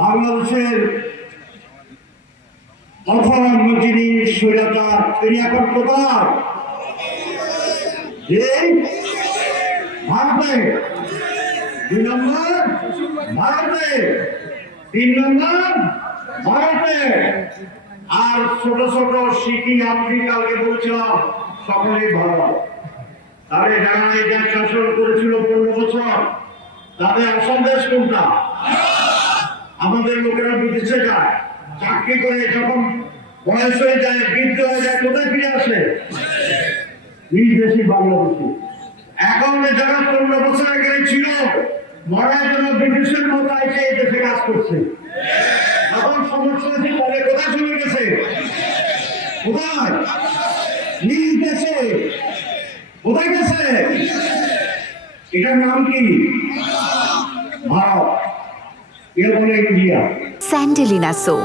বাংলাদেশের প্রথম যিনি স্বৈরাচার তিনি এখন কোথায়? ভারতে। 2 নম্বর ভারতে, 3 নম্বর ভারতে। আর ছোট ছোট শিখি আফ্রিকাকে বলছিলাম সকলেই ভারত। তাহলে যারা এই দেশ শাসন করেছিল 15 বছর, তাদের আসল দেশ কোনটা? আমাদের লোকেরা বিদেশে যায়, চাকরি করে যখন বয়স হয়ে যায়, বৃদ্ধ হয়ে যায়, কোথায় ফিরে আসে? নিজ দেশে, বাংলাদেশে। এখন যারা 15 বছর আগে ছিল, মরার জন্য ব্রিটিশের মতো এসে এই দেশে কাজ করছে। এখন সমস্যা হচ্ছে তাহলে কোথায় চলে গেছে? কোথায়? নিজ দেশে। কোথায় গেছে? এটার নাম কি? ভারত। এর বলে ইন্ডিয়া। স্যান্ডেলিনা সো,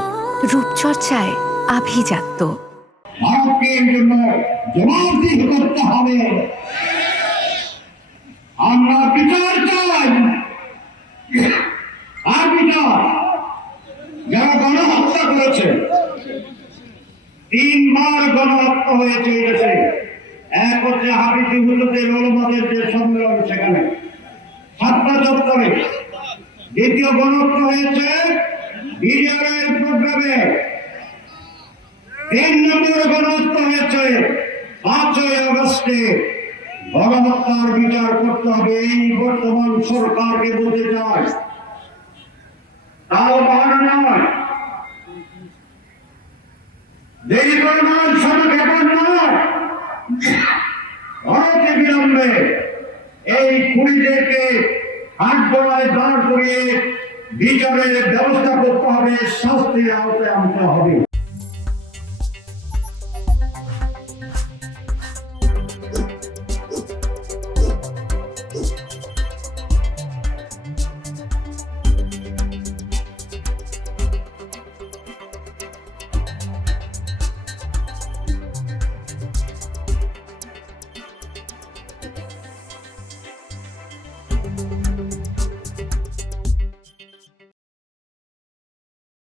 রূপচর্চায় আভিজাত্য। ভারতকে এর জন্য জবাবদিহি করতে হবে। আমরা বিচার চাই, আর বিচার। যারা গণহত্যা করেছে, 3 বার গণহত্যা হয়েছে এই দেশে। এক হচ্ছে হাফিজ হুজুরদের ওলামাদের যে সম্মেলন, সেখানে 7টা চত্বরে। দ্বিতীয় গণহত্যা হয়েছে বিজয়ের প্রোগ্রামে। 3 নম্বর গণহত্যা হয়েছে 5ই আগস্টে। গণহত্যার বিচার করতে হবে। এই বর্তমান সরকারকে বলতে চাই, তাও বাহানা নয়, দেরি করে নয়, সড়ক এখন নয়, ভারতে বিলম্বে এই খুনিদেরকে হাটগড়ায় দাঁড় করিয়ে বিচারের ব্যবস্থা করতে হবে, শাস্তির আওতায় আনতে হবে।